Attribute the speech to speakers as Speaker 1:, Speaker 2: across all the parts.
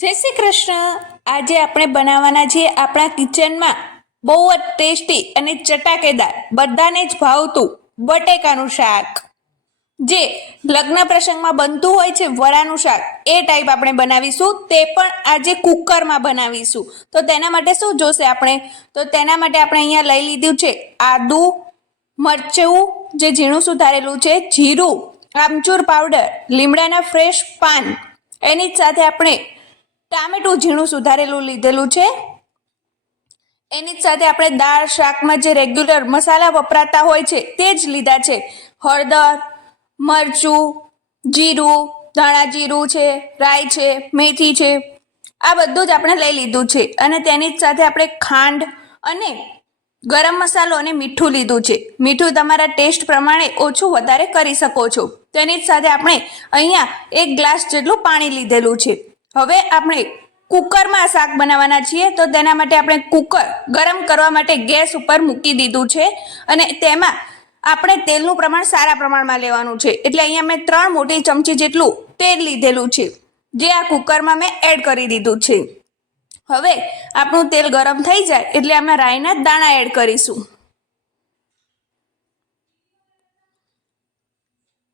Speaker 1: જય શ્રી કૃષ્ણ. આજે આપણે બનાવવાના છીએ આપણા કિચનમાં બહુ જ ટેસ્ટી અને ચટાકેદાર, બધાને જ ભાવતું બટેકાનું શાક. જે લગ્ન પ્રસંગમાં બનતું હોય છે વડાનું શાક, એ ટાઈપ આપણે બનાવીશું. તે પણ આજે કુકરમાં બનાવીશું. તો તેના માટે શું જોશે આપણે? તો તેના માટે આપણે અહીંયા લઈ લીધું છે આદું, મરચું, જે ઝીણું સુધારેલું છે, જીરું, આમચૂર પાવડર, લીમડાના ફ્રેશ પાન. એની જ સાથે આપણે ટામેટું ઝીણું સુધારેલું લીધેલું છે. એની જ સાથે આપણે દાળ, શાકમાં જે રેગ્યુલર મસાલા વપરાતા હોય છે, તે જ લીધા છે. હળદર, મરચું, જીરું, ધાણા જીરું છે, રાઈ છે, મેથી છે, આ બધું જ આપણે લઈ લીધું છે. અને તેની જ સાથે આપણે ખાંડ અને ગરમ મસાલો અને મીઠું લીધું છે. મીઠું તમારા ટેસ્ટ પ્રમાણે ઓછું વધારે કરી શકો છો. તેની જ સાથે આપણે અહીંયા એક ગ્લાસ જેટલું પાણી લીધેલું છે. હવે આપણે કુકરમાં શાક બનાવવાના છીએ, તો તેના માટે આપણે કુકર ગરમ કરવા માટે ગેસ ઉપર મૂકી દીધું છે અને તેમાં આપણે તેલનું પ્રમાણ સારા પ્રમાણમાં લેવાનું છે. એટલે અહીંયા મેં ત્રણ મોટી ચમચી જેટલું તેલ લીધેલું છે, જે આ કુકરમાં મેં એડ કરી દીધું છે. હવે આપણું તેલ ગરમ થઈ જાય, એટલે આપણે રાઈના દાણા એડ કરીશું.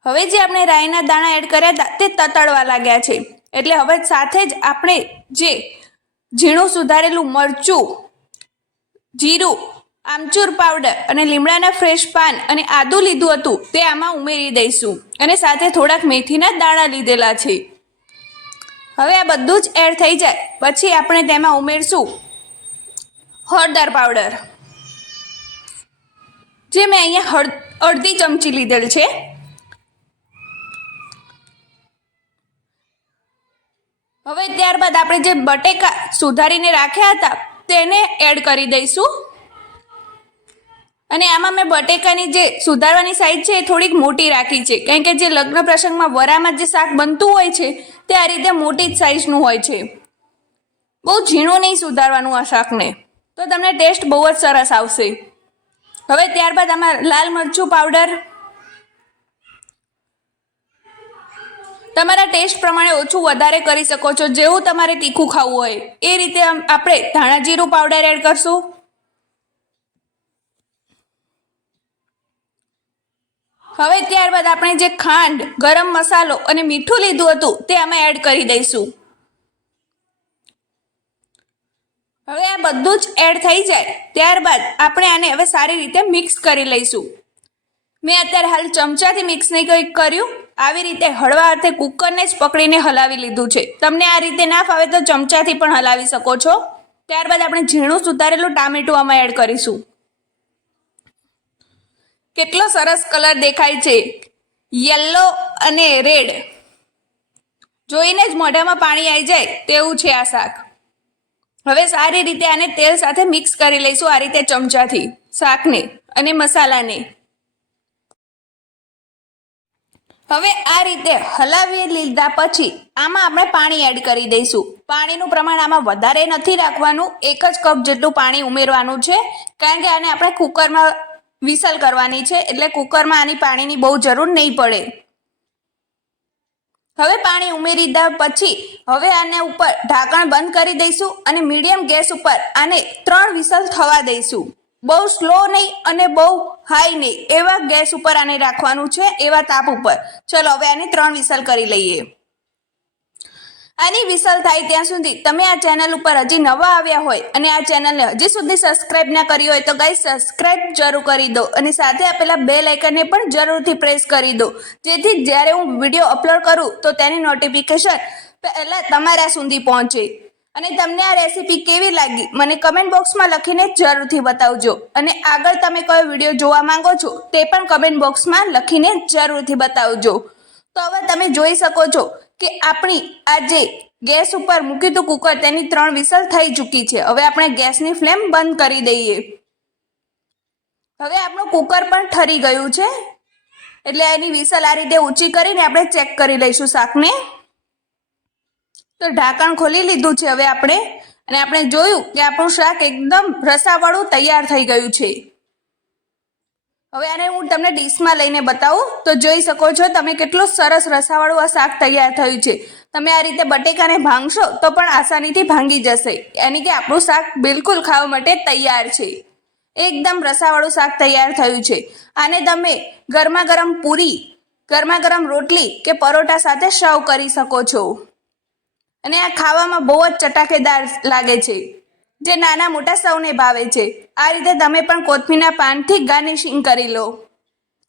Speaker 1: હવે જે આપણે રાઈના દાણા એડ કર્યા હતા, તે તતડવા લાગ્યા છે. એટલે હવે સાથે જ આપણે જે ઝીણું સુધારેલું મરચું, જીરું, આમચૂર પાવડર અને લીમડાના ફ્રેશ પાન અને આદું લીધું હતું તે આમાં ઉમેરી દઈશું. અને સાથે થોડાક મેથીના દાણા લીધેલા છે. હવે આ બધું જ એડ થઈ જાય. પછી આપણે તેમાં ઉમેરશું હળદર પાવડર જે મેં અહીંયા હળ, અડધી ચમચી લીધેલ છે. હવે ત્યારબાદ આપણે જે બટેકા સુધારીને રાખ્યા હતા, તેને એડ કરી દઈશું. અને આમાં મેં બટેકાની જે સુધારવાની સાઈઝ છે એ થોડીક મોટી રાખી છે. કારણ કે જે લગ્ન પ્રસંગમાં વરામાં જે શાક બનતું હોય છે, તે આ રીતે મોટી જ સાઈઝનું હોય છે. બહુ ઝીણું નહીં સુધારવાનું આ શાકને. તો તમને ટેસ્ટ બહુ જ સરસ આવશે. હવે ત્યારબાદ આમાં લાલ મરચું પાવડર તમારા ટેસ્ટ પ્રમાણે ઓછું વધારે કરી શકો છો, જેવું તમારે તીખું ખાવું હોય. એ રીતે આપણે ધાણા જીરું પાવડર એડ કરશું. હવે ત્યારબાદ આપણે જે ખાંડ, ગરમ મસાલો અને મીઠું લીધું હતું, તે અમે એડ કરી દઈશું. હવે આ બધું જ એડ થઈ જાય, ત્યારબાદ આપણે આને હવે સારી રીતે મિક્સ કરી લઈશું. મેં અત્યારે હાલ ચમચાથી મિક્સ નહીં કંઈક કર્યું. આવી રીતે હળવા હાથે કુકરને જ પકડીને હલાવી લીધું છે. તમને આ રીતે ના ફાવે તો ચમચાથી પણ હલાવી શકો છો. ત્યારબાદ આપણે ઝીણું સુધારેલું ટામેટું આમાં એડ કરીશું. કેટલો સરસ કલર દેખાય છે. યલો અને રેડ. જોઈને જ મોઢામાં પાણી આવી જાય તેવું છે આ શાક. હવે સારી રીતે આને તેલ સાથે મિક્સ કરી લઈશું આ રીતે ચમચાથી, શાકને અને મસાલાને. હવે આ રીતે હલાવી લીધા પછી આમાં આપણે પાણી એડ કરી દઈશું. પાણીનું પ્રમાણ આમાં વધારે નથી રાખવાનું, એક જ કપ જેટલું પાણી ઉમેરવાનું છે, કારણ કે આને આપણે કુકરમાં વિસલ કરવાની છે, એટલે કુકરમાં આની પાણીની બહુ જરૂર નહીં પડે. હવે પાણી ઉમેરી દીધા પછી હવે આને ઉપર ઢાંકણ બંધ કરી દઈશું અને મીડિયમ ગેસ ઉપર આને ત્રણ વિસલ થવા દઈશું. બહુ સ્લો નહીં અને બહુ હાઈ નહીં. એવા ગેસ ઉપર આને રાખવાનું છે, એવા તાપ ઉપર. ચલો, હવે આની ત્રણ વિસલ કરી લઈએ. આની વિસલ થાય ત્યાં સુધી તમે આ ચેનલ ઉપર હજી નવા આવ્યા હોય અને આ ચેનલને હજી સુધી સબસ્ક્રાઇબ ના કરી હોય તો ગાઈ સબસ્ક્રાઇબ જરૂર કરી દો અને સાથે આપેલા બે લાઇકનને પણ જરૂરથી પ્રેસ કરી દો. જેથી જ્યારે હું વીડિયો અપલોડ કરું તો તેની નોટિફિકેશન પહેલાં તમારા સુધી પહોંચે. અને તમને આ રેસીપી કેવી લાગી? મને કમેન્ટ બોક્સમાં લખીને જરૂરથી બતાવજો. અને આગળ તમે કયો વીડિયો જોવા માંગો છો, તે પણ કમેન્ટ બોક્સમાં લખીને જરૂરથી બતાવજો. તો હવે તમે જોઈ શકો છો કે આપણી આજે ગેસ ઉપર મૂક્યું હતું કુકર તેની ત્રણ વિસલ થઈ ચૂકી છે. હવે આપણે ગેસની ફ્લેમ બંધ કરી દઈએ. હવે આપણું કુકર પણ ઠરી ગયું છે. એટલે એની વિસલ આ રીતે ઊંચી કરીને આપણે ચેક કરી લઈશું શાકને. તો ઢાંકણ ખોલી લીધું છે હવે આપણે. અને આપણે જોયું કે આપણું શાક એકદમ રસાવાળું તૈયાર થઈ ગયું છે. હવે આને હું તમને ડીશમાં લઈને બતાવું. તો જોઈ શકો છો તમે કેટલું સરસ રસાવાળું આ શાક તૈયાર થયું છે. તમે આ રીતે બટેકાને ભાંગશો તો પણ આસાનીથી ભાંગી જશે. એની કે આપણું શાક બિલકુલ ખાવા માટે તૈયાર છે. એકદમ રસાવાળું શાક તૈયાર થયું છે. આને તમે ગરમા ગરમ પૂરી ગરમા ગરમ રોટલી કે પરોટા સાથે સર્વ કરી શકો છો. અને આ ખાવામાં બહુ જ ચટાકેદાર લાગે છે, જે નાના મોટા સૌને ભાવે છે. આ રીતે તમે પણ કોથમીરના પાનથી ગાર્નિશિંગ કરી લો.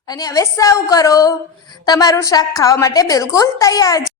Speaker 1: અને હવે સર્વ કરો. તમારું શાક ખાવા માટે બિલકુલ તૈયાર છે